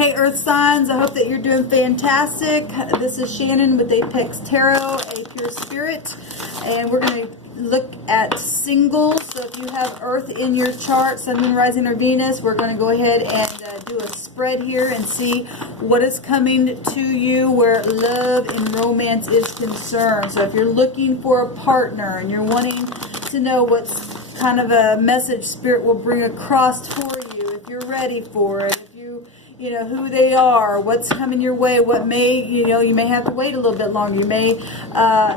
Hey Earth signs, I hope that you're doing fantastic. This is Shannon with Apex Tarot, a pure spirit, and we're going to look at singles. So if you have Earth in your chart, Sun, Moon, Rising, or Venus, we're going to go ahead and do a spread here and see what is coming to you where love and romance is concerned. So if you're looking for a partner and you're wanting to know what's kind of a message Spirit will bring across for you, if you're ready for it, you know, who they are, what's coming your way, what may, you may have to wait a little bit longer. You may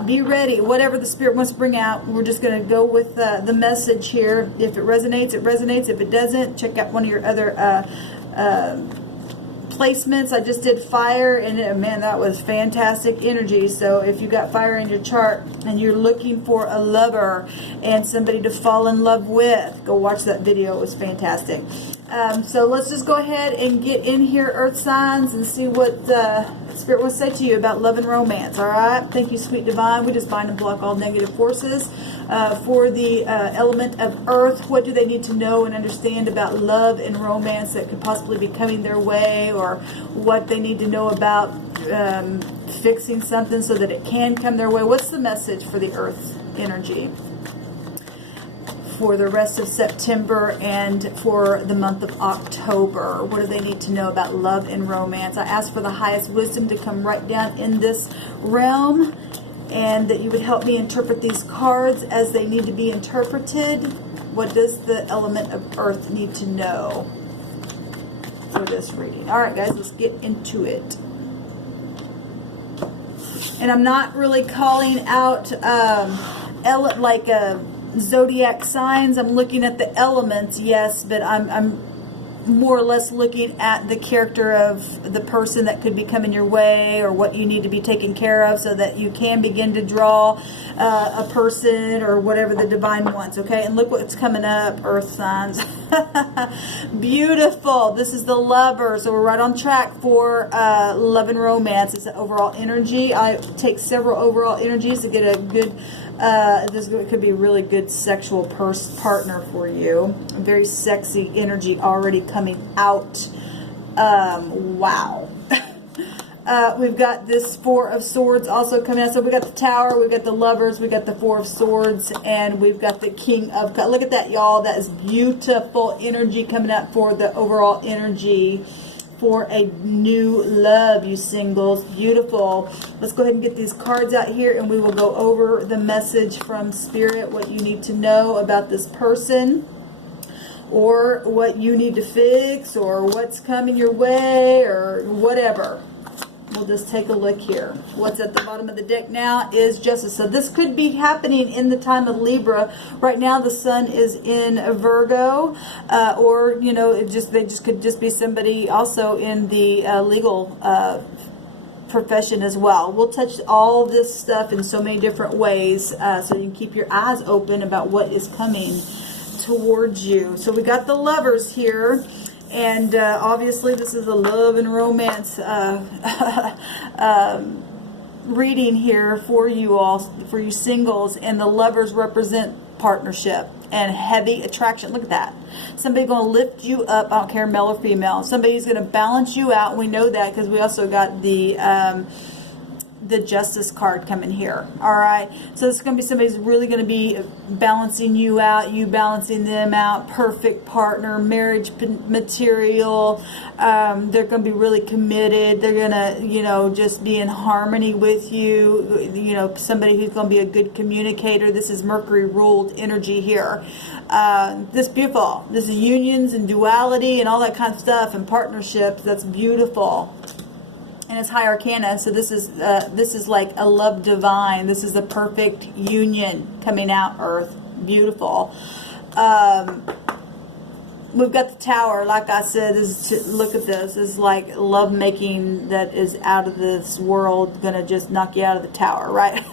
be ready. Whatever the Spirit wants to bring out, we're just going to go with the message here. If it resonates, it resonates. If it doesn't, check out one of your other placements. I just did fire, and man, that was fantastic energy. So if you got fire in your chart and you're looking for a lover and somebody to fall in love with, go watch that video. It was fantastic. So let's just go ahead and get in here, Earth signs, and see what Spirit will say to you about love and romance. All right? Thank you, Sweet Divine. We just bind and block all negative forces. For the element of Earth, what do they need to know and understand about love and romance that could possibly be coming their way, or what they need to know about fixing something so that it can come their way? What's the message for the Earth energy for the rest of September and for the month of October? What do they need to know about love and romance? I ask for the highest wisdom to come right down in this realm, and that you would help me interpret these cards as they need to be interpreted. What does the element of Earth need to know for this reading? All right, guys, let's get into it. And I'm not really calling out zodiac signs. I'm looking at the elements, yes, but I'm more or less looking at the character of the person that could be coming your way, or what you need to be taken care of, so that you can begin to draw a person or whatever the divine wants. Okay, and look what's coming up, Earth signs. Beautiful. This is the Lover, so we're right on track for love and romance. It's the overall energy. I take several overall energies to get a good this could be a really good sexual partner for you. Very sexy energy already coming out. Wow. We've got this Four of Swords also coming out. So we got the Tower, we've got the Lovers, we got the Four of Swords, and we've got the King of Cups. Look at that, y'all. That is beautiful energy coming out for the overall energy for a new love, you singles. Beautiful. Let's go ahead and get these cards out here, and we will go over the message from Spirit, what you need to know about this person, or what you need to fix, or what's coming your way, or whatever. We'll just take a look here. What's at the bottom of the deck now is Justice. So this could be happening in the time of Libra. Right now the Sun is in Virgo, or they just could just be somebody also in the legal profession as well. We'll touch all this stuff in so many different ways, so you can keep your eyes open about what is coming towards you. So we got the Lovers here. And obviously this is a love and romance reading here for you all, for you singles. And the Lovers represent partnership and heavy attraction. Look at that. Somebody going to lift you up. I don't care, male or female. Somebody's going to balance you out. We know that because we also got the Justice card coming here. All right, so it's going to be somebody's really going to be balancing you out, you balancing them out. Perfect partner, marriage material. They're going to be really committed. They're going to just be in harmony with you. Somebody who's going to be a good communicator. This is Mercury ruled energy here. This is beautiful. This is unions and duality and all that kind of stuff, and partnerships. That's beautiful. And it's High Arcana, so this is like a love divine. This is the perfect union coming out, Earth. Beautiful. We've got the Tower. Like I said, look at this. This is like love making that is out of this world, going to just knock you out of the tower, right?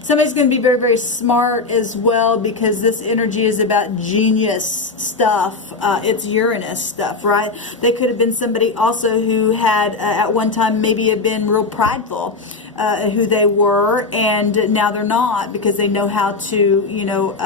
Somebody's going to be very, very smart as well, because this energy is about genius stuff. It's Uranus stuff, right? They could have been somebody also who had at one time maybe have been real prideful. who they were, and now they're not, because they know how to, you know,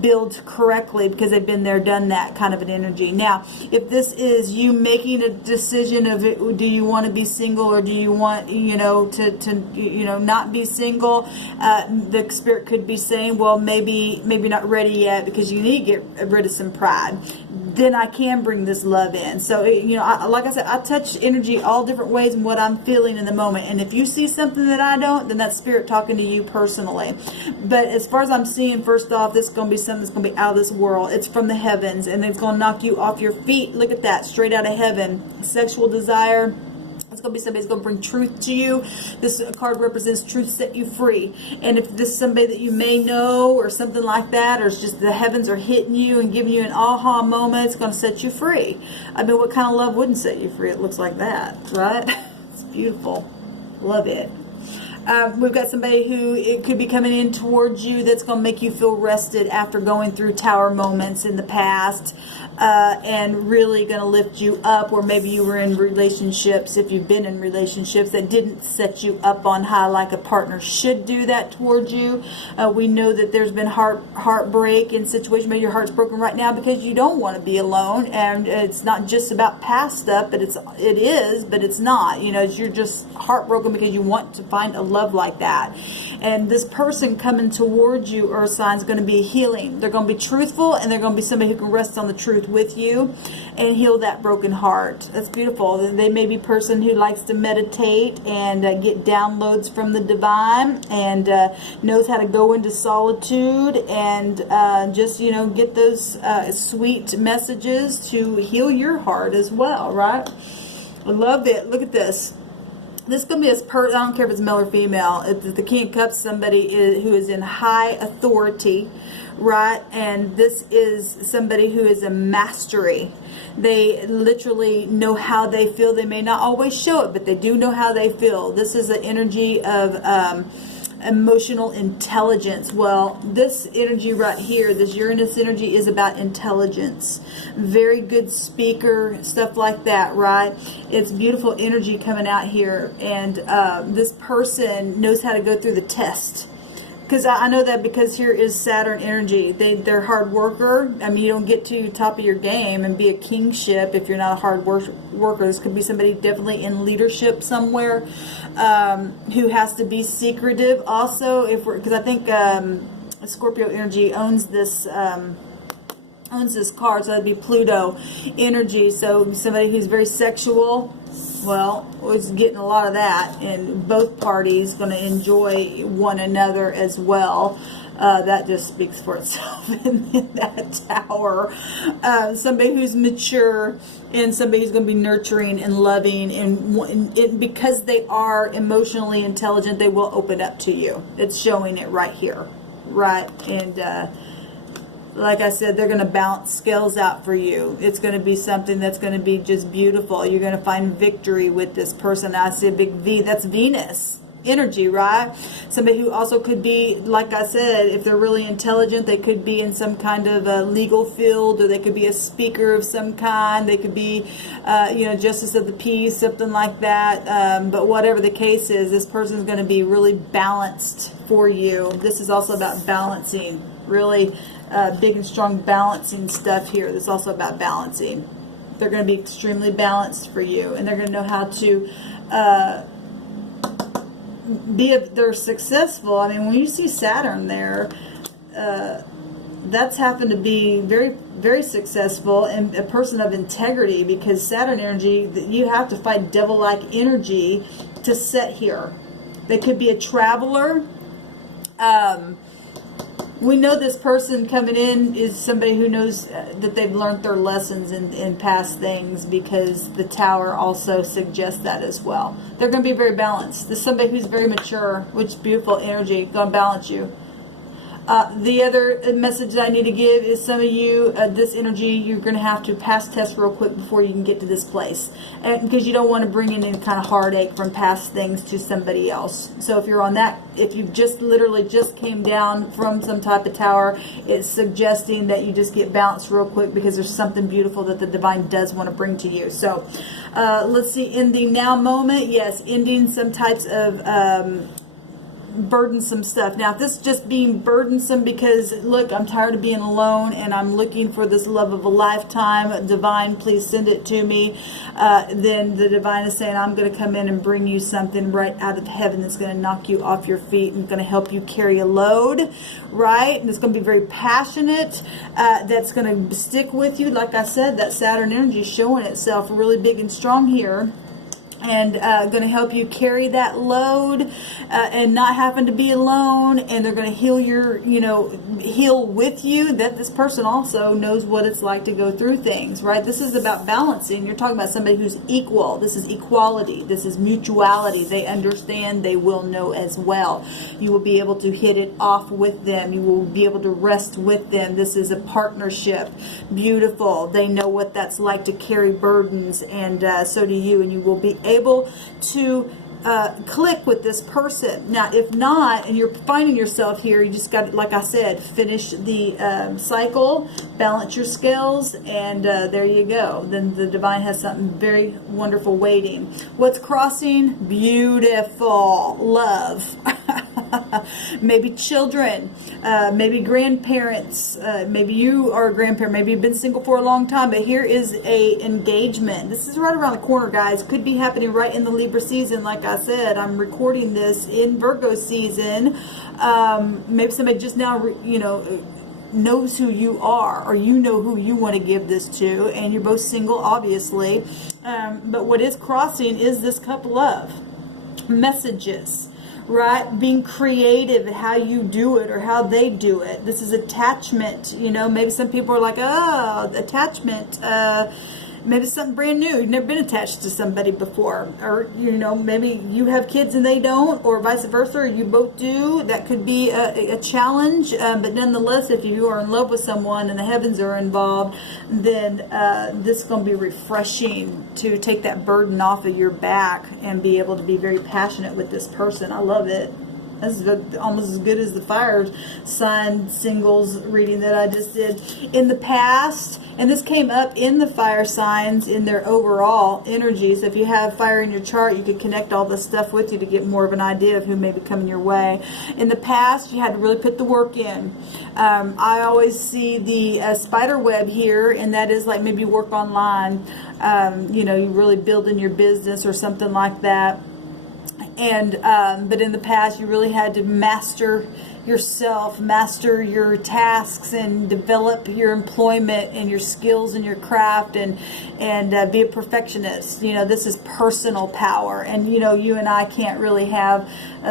build correctly, because they've been there, done that kind of an energy. Now, if this is you making a decision of it, do you want to be single, or do you want, you know, to you know, not be single, the spirit could be saying, well, maybe not ready yet, because you need to get rid of some pride. Then I can bring this love in. So, you know, like I said, I touch energy all different ways and what I'm feeling in the moment. And if you see something that I don't, then that's spirit talking to you personally. But as far as I'm seeing, first off, this is going to be something that's going to be out of this world. It's from the heavens, and it's going to knock you off your feet. Look at that, straight out of heaven. Sexual desire. It's going to be somebody who's going to bring truth to you. This card represents truth, set you free. And if this is somebody that you may know, or something like that, or it's just the heavens are hitting you and giving you an aha moment, it's going to set you free. I mean, what kind of love wouldn't set you free? It looks like that, right? It's beautiful. Love it. We've got somebody who it could be coming in towards you that's going to make you feel rested after going through tower moments in the past, and really going to lift you up. Or maybe you were in relationships, if you've been in relationships, that didn't set you up on high like a partner should do that towards you. We know that there's been heartbreak in situations. Maybe your heart's broken right now because you don't want to be alone, and it's not just about past stuff, but it is, but it's not. You know, you're just heartbroken because you want to find a love like that. And this person coming towards you, Earth sign, is going to be healing. They're going to be truthful, and they're going to be somebody who can rest on the truth with you and heal that broken heart. That's beautiful. They may be a person who likes to meditate and get downloads from the divine, and knows how to go into solitude and just, you know, get those sweet messages to heal your heart as well, right? I love it. Look at this. This could be I don't care if it's male or female. If the King of Cups, somebody who is in high authority, right? And this is somebody who is a mastery. They literally know how they feel. They may not always show it, but they do know how they feel. This is an energy of emotional intelligence. Well, this energy right here, this Uranus energy, is about intelligence. Very good speaker, stuff like that, right? It's beautiful energy coming out here, and this person knows how to go through the test. Because I know that, because here is Saturn energy. They're hard worker. I mean, you don't get to the top of your game and be a kingship if you're not a hard worker. This could be somebody definitely in leadership somewhere, who has to be secretive also. Because I think Scorpio energy owns this card, so that'd be Pluto energy. So somebody who's very sexual, well, is getting a lot of that, and both parties going to enjoy one another as well. That just speaks for itself in that tower. Somebody who's mature, and somebody who's going to be nurturing and loving, and because they are emotionally intelligent, they will open up to you. It's showing it right here, right? And like I said, they're going to balance scales out for you. It's going to be something that's going to be just beautiful. You're going to find victory with this person. I see a big V. That's Venus energy, right? Somebody who also could be, like I said, if they're really intelligent, they could be in some kind of a legal field, or they could be a speaker of some kind. They could be, you know, justice of the peace, something like that. But whatever the case is, this person is going to be really balanced for you. This is also about balancing, really big and strong balancing stuff here. This is also about balancing. They're going to be extremely balanced for you, and they're going to know how to they're successful. I mean, when you see Saturn there, that's happened to be very, very successful, and a person of integrity, because Saturn energy, you have to fight devil-like energy to set here. They could be a traveler. We know this person coming in is somebody who knows that they've learned their lessons in past things, because the tower also suggests that as well. They're going to be very balanced. There's somebody who's very mature, which is beautiful energy, going to balance you. The other message that I need to give is some of you, this energy, you're going to have to pass tests real quick before you can get to this place. And because you don't want to bring in any kind of heartache from past things to somebody else. So if you're on that, if you've just literally just came down from some type of tower, it's suggesting that you just get bounced real quick because there's something beautiful that the divine does want to bring to you. So let's see, in the now moment, yes, ending some types of burdensome stuff. Now, if this is just being burdensome because, look, I'm tired of being alone and I'm looking for this love of a lifetime, divine, please send it to me, then the divine is saying, I'm going to come in and bring you something right out of heaven that's going to knock you off your feet and going to help you carry a load, right? And it's going to be very passionate. That's going to stick with you. Like I said, that Saturn energy is showing itself really big and strong here. And going to help you carry that load and not having to be alone. And they're going to heal your, heal with you. That this person also knows what it's like to go through things, right? This is about balancing. You're talking about somebody who's equal. This is equality. This is mutuality. They understand. They will know as well. You will be able to hit it off with them. You will be able to rest with them. This is a partnership. Beautiful. They know what that's like to carry burdens, and so do you. And you will be able to click with this person. Now, if not, and you're finding yourself here, you just got, like I said, finish the cycle, balance your scales, and there you go. Then the divine has something very wonderful waiting. What's crossing? Beautiful. Love. Maybe children, maybe grandparents, maybe you are a grandparent, maybe you've been single for a long time, but here is a engagement. This is right around the corner, guys. Could be happening right in the Libra season. Like I said, I'm recording this in Virgo season. Maybe somebody just now, knows who you are, or you know who you want to give this to, and you're both single, obviously. But what is crossing is this couple of messages. Right? Being creative at how you do it or how they do it. This is attachment. Maybe some people are like, oh, attachment. Maybe it's something brand new. You've never been attached to somebody before. Or, maybe you have kids and they don't, or vice versa, or you both do. That could be a challenge. But nonetheless, if you are in love with someone and the heavens are involved, then this is going to be refreshing to take that burden off of your back and be able to be very passionate with this person. I love it. This is almost as good as the fire sign singles reading that I just did. In the past, and this came up in the fire signs in their overall energy. So if you have fire in your chart, you could connect all this stuff with you to get more of an idea of who may be coming your way. In the past, you had to really put the work in. I always see the spider web here, and that is like maybe you work online. You really building your business or something like that. And but in the past, you really had to master yourself, master your tasks, and develop your employment and your skills and your craft, and be a perfectionist. This is personal power, and you and I can't really have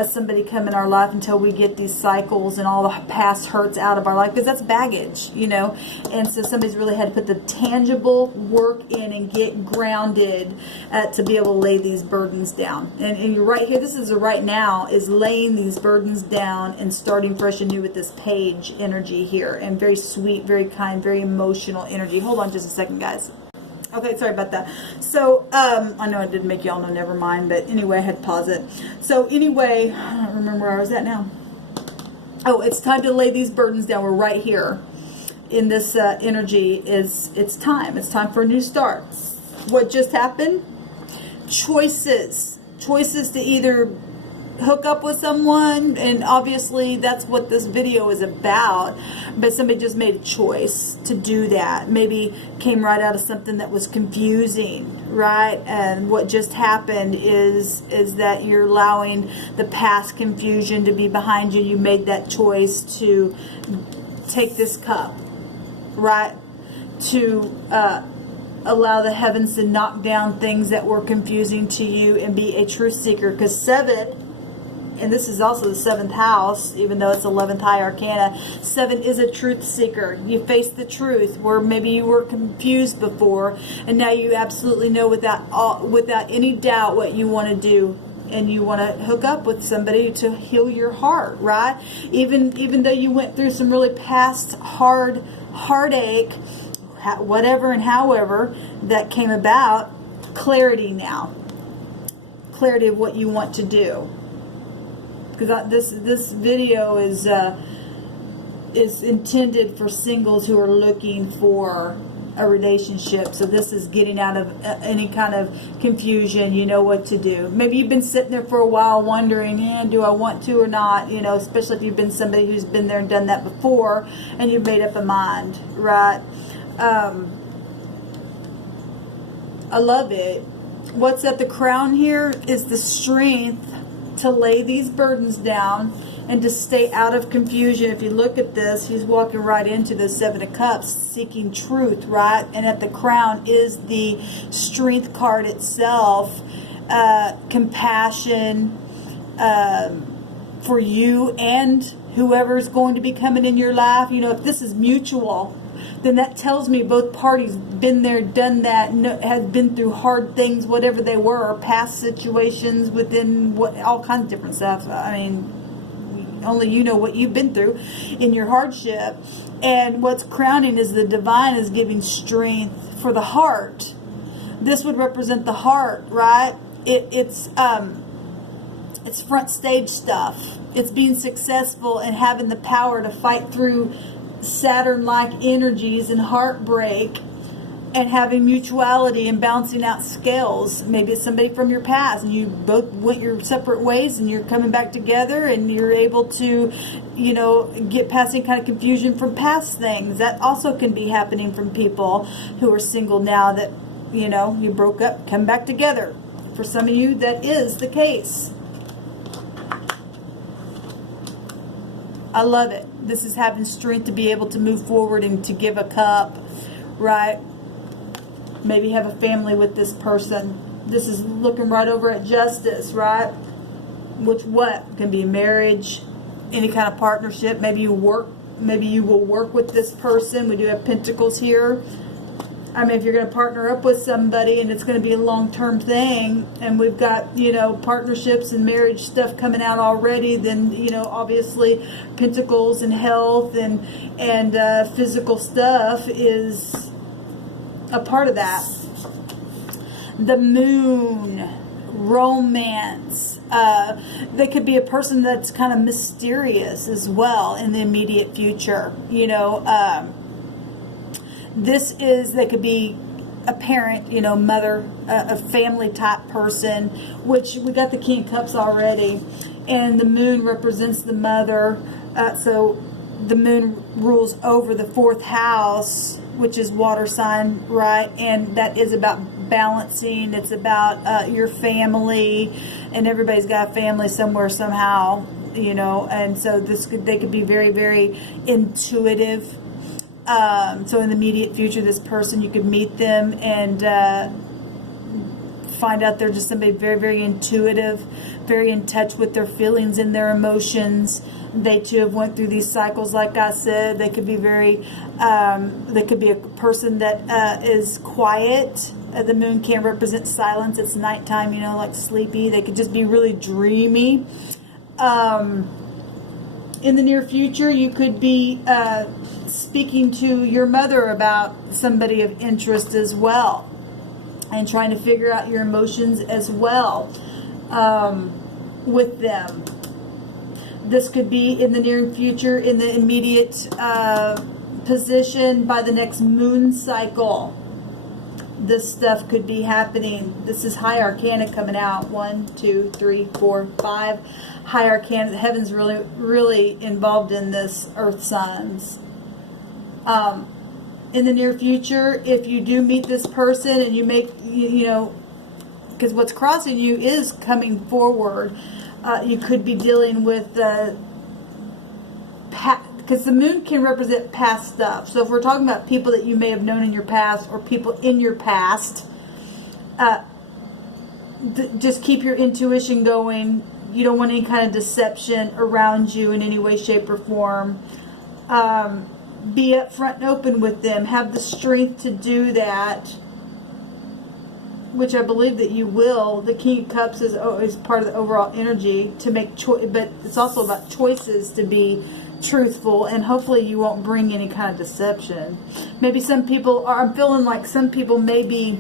somebody come in our life until we get these cycles and all the past hurts out of our life, because that's baggage. And so somebody's really had to put the tangible work in and get grounded to be able to lay these burdens down. And you're right here. This is the right now, is laying these burdens down and starting fresh and new with this page energy here, and very sweet, very kind, very emotional energy. Hold on just a second, guys. Okay, sorry about that. So, I know I didn't make y'all know, never mind, but anyway, I had to pause it. So anyway, I don't remember where I was at now. Oh, it's time to lay these burdens down. We're right here in this energy. It's time. It's time for a new start. What just happened? Choices to either hook up with someone, and obviously that's what this video is about, but somebody just made a choice to do that. Maybe came right out of something that was confusing, right? And what just happened is that you're allowing the past confusion to be behind you. You made that choice to take this cup, right? To allow the heavens to knock down things that were confusing to you and be a truth seeker. Because 7, and this is also the 7th house, even though it's 11th high arcana, 7 is a truth seeker. You face the truth where maybe you were confused before, and now you absolutely know without any doubt what you want to do and you want to hook up with somebody to heal your heart, right? Even though you went through some really past heartache, whatever and however that came about, clarity now. Clarity of what you want to do. Because this video is intended for singles who are looking for a relationship. So this is getting out of any kind of confusion. You know what to do. Maybe you've been sitting there for a while wondering, do I want to or not? You know, especially if you've been somebody who's been there and done that before, and you've made up a mind, right? I love it. What's at the crown here is the strength to lay these burdens down and to stay out of confusion. If you look at this, he's walking right into the Seven of Cups, seeking truth, right? And at the crown is the strength card itself, compassion for you and whoever's going to be coming in your life. You know, if this is mutual, then that tells me both parties been there, done that, has been through hard things, whatever they were, or past situations within all kinds of different stuff. I mean, only you know what you've been through in your hardship. And what's crowning is the divine is giving strength for the heart. This would represent the heart, right? It's front stage stuff. It's being successful and having the power to fight through Saturn-like energies and heartbreak, and having mutuality and balancing out scales. Maybe it's somebody from your past and you both went your separate ways and you're coming back together and you're able to, you know, get past any kind of confusion from past things. That also can be happening from people who are single now that, you know, you broke up, come back together. For some of you, that is the case. I love it. This is having strength to be able to move forward and to give a cup, right? Maybe have a family with this person. This is looking right over at justice, right? Which what? Can be a marriage, any kind of partnership. Maybe you will work with this person. We do have pentacles here. I mean, if you're going to partner up with somebody and it's going to be a long-term thing, and we've got, you know, partnerships and marriage stuff coming out already, then, you know, obviously pentacles and health and physical stuff is a part of that. The moon, romance. They could be a person that's kind of mysterious as well in the immediate future, you know. They could be a parent, you know, mother, a family type person, which we got the King of Cups already. And the moon represents the mother. So the moon rules over the 4th house, which is water sign, right? And that is about balancing. It's about your family, and everybody's got a family somewhere, somehow, you know. And so they could be very, very intuitive. So in the immediate future, this person, you could meet them and find out they're just somebody very, very intuitive, very in touch with their feelings and their emotions. They too have went through these cycles, like I said. They could be they could be a person that is quiet. The moon can represent silence. It's nighttime, you know, like sleepy. They could just be really dreamy. In the near future, you could be speaking to your mother about somebody of interest as well, and trying to figure out your emotions as well with them. This could be in the near future, in the immediate position by the next moon cycle. This stuff could be happening. This is high arcana coming out. 1, 2, 3, 4, 5. High arcana. The heaven's really, really involved in this, earth signs. In the near future, if you do meet this person and you make, you know, because what's crossing you is coming forward, you could be dealing with because the moon can represent past stuff. So if we're talking about people that you may have known in your past or people in your past, just keep your intuition going. You don't want any kind of deception around you in any way, shape, or form. Be upfront and open with them. Have the strength to do that. which I believe that you will. The King of Cups is part of the overall energy to make choice, but it's also about choices to be truthful, and hopefully you won't bring any kind of deception. Maybe some people are, I'm feeling like some people may be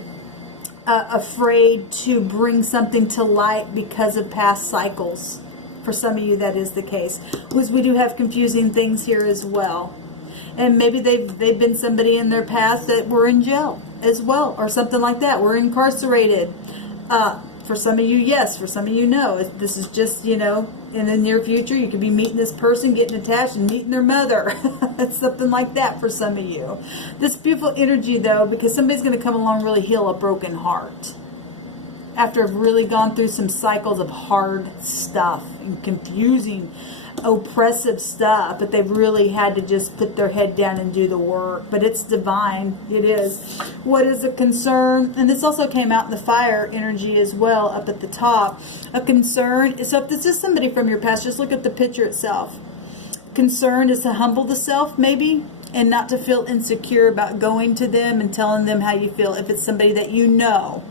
afraid to bring something to light because of past cycles. For some of you, that is the case, because we do have confusing things here as well. And maybe they've been somebody in their past that were in jail as well, or something like that. We're incarcerated. For some of you, yes. For some of you, no. This is just, you know, in the near future, you could be meeting this person, getting attached, and meeting their mother. It's something like that for some of you. This beautiful energy, though, because somebody's going to come along and really heal a broken heart. After I've really gone through some cycles of hard stuff and confusing, oppressive stuff, but they've really had to just put their head down and do the work. But it's divine. It is. What is a concern? And this also came out in the fire energy as well, up at the top. A concern. So if this is somebody from your past, just look at the picture itself. Concern is to humble the self, maybe, and not to feel insecure about going to them and telling them how you feel if it's somebody that you know.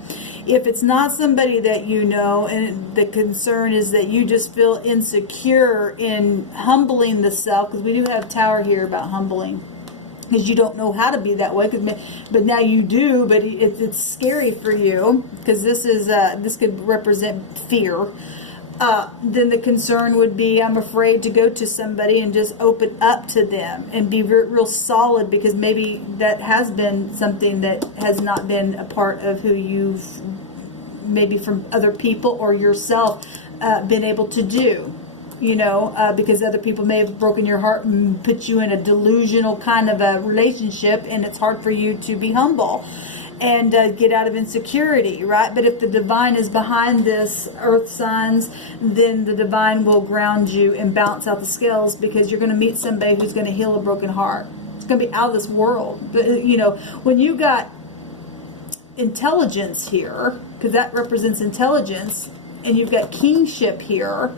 If it's not somebody that you know, and the concern is that you just feel insecure in humbling the self, because we do have Tower here about humbling, because you don't know how to be that way, but now you do, but it's scary for you, because this could represent fear. Then the concern would be, I'm afraid to go to somebody and just open up to them and be real solid, because maybe that has been something that has not been a part of who you've, maybe from other people or yourself, been able to do, you know, because other people may have broken your heart and put you in a delusional kind of a relationship, and it's hard for you to be humble and get out of insecurity, right? But if the divine is behind this, earth signs, then the divine will ground you and balance out the scales, because you're going to meet somebody who's going to heal a broken heart. It's going to be out of this world. But, you know, when you got intelligence here, because that represents intelligence, and you've got kingship here,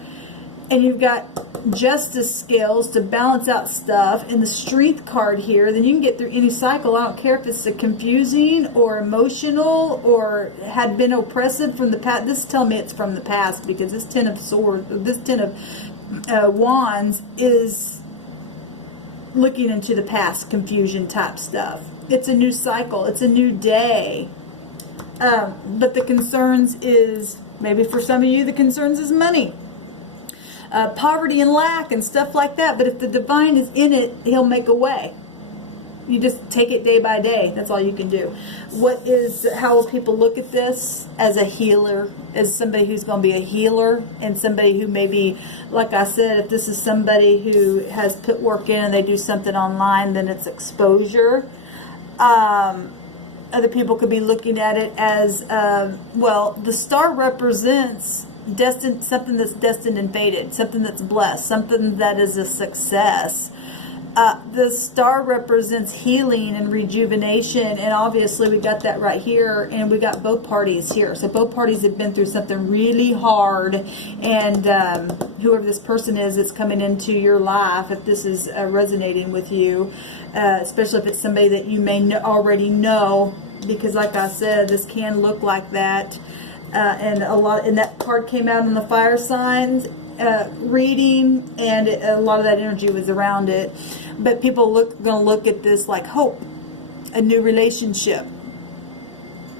and you've got justice scales to balance out stuff, and the strength card here, then you can get through any cycle. I don't care if it's confusing or emotional or had been oppressive from the past. This tell me it's from the past, because this Ten of Swords, this Ten of Wands is looking into the past confusion type stuff. It's a new cycle. It's a new day. But the concerns is, maybe for some of you, the concerns is money. Poverty and lack and stuff like that. But if the divine is in it, he'll make a way. You just take it day by day. That's all you can do. How will people look at this? As a healer, as somebody who's going to be a healer, and somebody who maybe, like I said, if this is somebody who has put work in and they do something online, then it's exposure. Other people could be looking at it as, well, the star represents destined, something that's destined and fated, something that's blessed, something that is a success. The star represents healing and rejuvenation, and obviously we got that right here, and we got both parties here. So both parties have been through something really hard, and whoever this person is that's coming into your life, if this is resonating with you, especially if it's somebody that you may already know, because like I said, this can look like that, and that card came out in the fire signs reading, and a lot of that energy was around it. But people going to look at this like hope, a new relationship.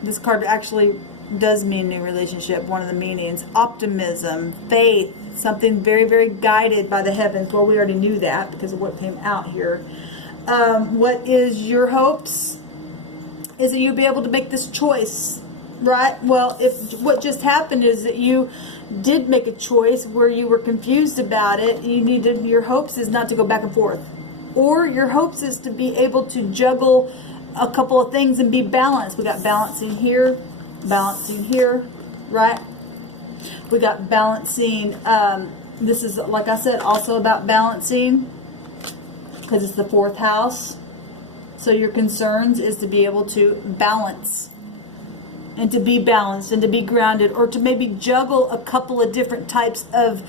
This card actually does mean new relationship. One of the meanings, optimism, faith, something very, very guided by the heavens. Well, we already knew that because of what came out here. What is your hopes? Is that you'll be able to make this choice, right? Well, if what just happened is that you did make a choice where you were confused about it, your hopes is not to go back and forth. Or your hopes is to be able to juggle a couple of things and be balanced. We got balancing here, right? We got balancing. This is, like I said, also about balancing, because it's the 4th house. So your concerns is to be able to balance, and to be balanced, and to be grounded, or to maybe juggle a couple of different types of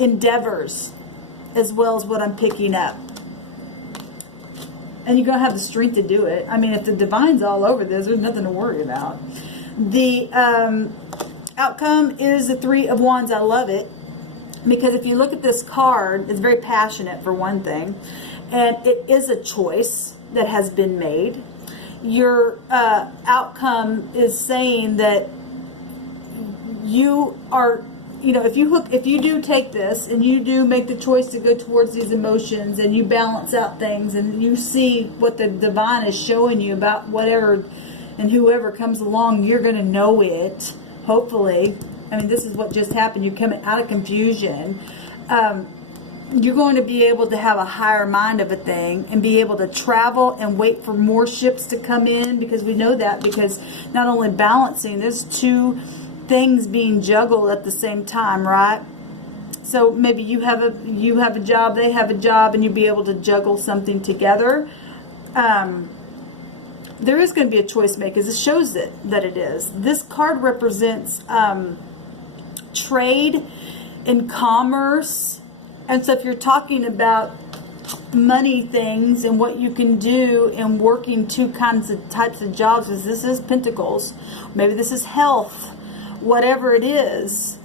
endeavors, as well as what I'm picking up. And you're going to have the strength to do it. I mean, if the divine's all over this, there's nothing to worry about. The outcome is the Three of Wands. I love it because if you look at this card, it's very passionate for one thing, and it is a choice that has been made. Your outcome is saying that you are, you know, if you do take this and you do make the choice to go towards these emotions and you balance out things and you see what the divine is showing you about whatever and whoever comes along, you're going to know it, hopefully. I mean, this is what just happened. You're coming out of confusion. You're going to be able to have a higher mind of a thing and be able to travel and wait for more ships to come in, because we know that, because not only balancing, there's two things being juggled at the same time, right? So maybe you have a job, they have a job, and you'll be able to juggle something together. There is going to be a choice made, because it shows that it is. This card represents trade and commerce. And so if you're talking about money things and what you can do and working two types of jobs, this is Pentacles, maybe this is health, whatever it is,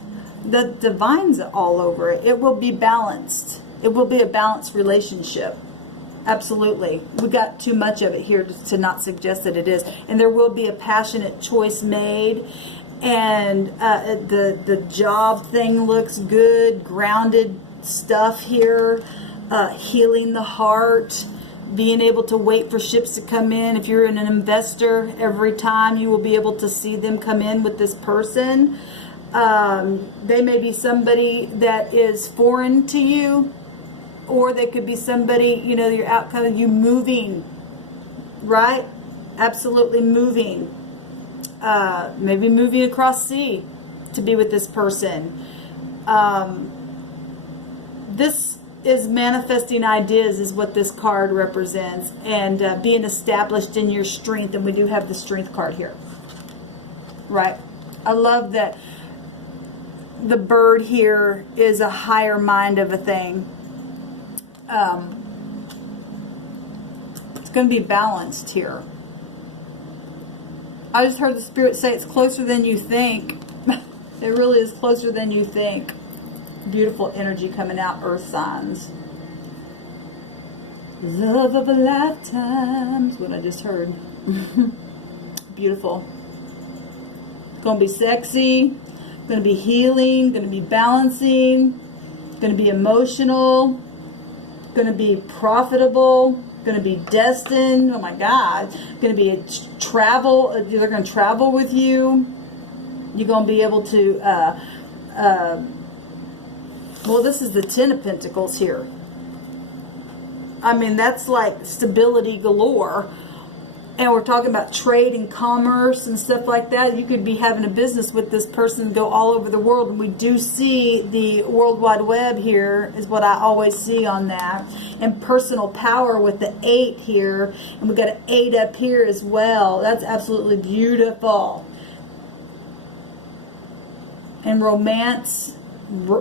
the divine's all over it. It will be balanced. It will be a balanced relationship. Absolutely. We got too much of it here to not suggest that it is. And there will be a passionate choice made. And the job thing looks good, grounded stuff here, healing the heart, being able to wait for ships to come in. If you're an investor, every time you will be able to see them come in with this person. They may be somebody that is foreign to you, or they could be somebody, you know, your outcome of you moving, right? Absolutely moving. Maybe moving across sea to be with this person. This is manifesting ideas, is what this card represents, and being established in your strength. And we do have the strength card here, right? I love that the bird here is a higher mind of a thing. It's going to be balanced here. I just heard the Spirit say it's closer than you think. It really is closer than you think. Beautiful energy coming out, earth signs. Love of a lifetime is what I just heard. Beautiful. It's going to be sexy. Going to be healing. Going to be balancing. Going to be emotional. Going to be profitable. Going to be destined. Oh my God. Going to be a travel. They're going to travel with you. You're going to be able to well, this is the Ten of Pentacles here. I mean, that's like stability galore. And we're talking about trade and commerce and stuff like that. You could be having a business with this person and go all over the world. And we do see the World Wide Web here is what I always see on that. And personal power with the 8 here. And we've got an 8 up here as well. That's absolutely beautiful. And romance.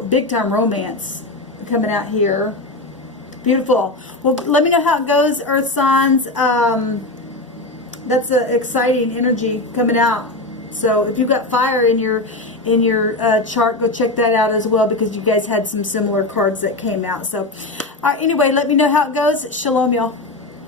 Big time romance coming out here. Beautiful. Well, let me know how it goes, earth signs. That's an exciting energy coming out. So if you've got fire in your chart, go check that out as well, because you guys had some similar cards that came out. So anyway, let me know how it goes. Shalom, y'all.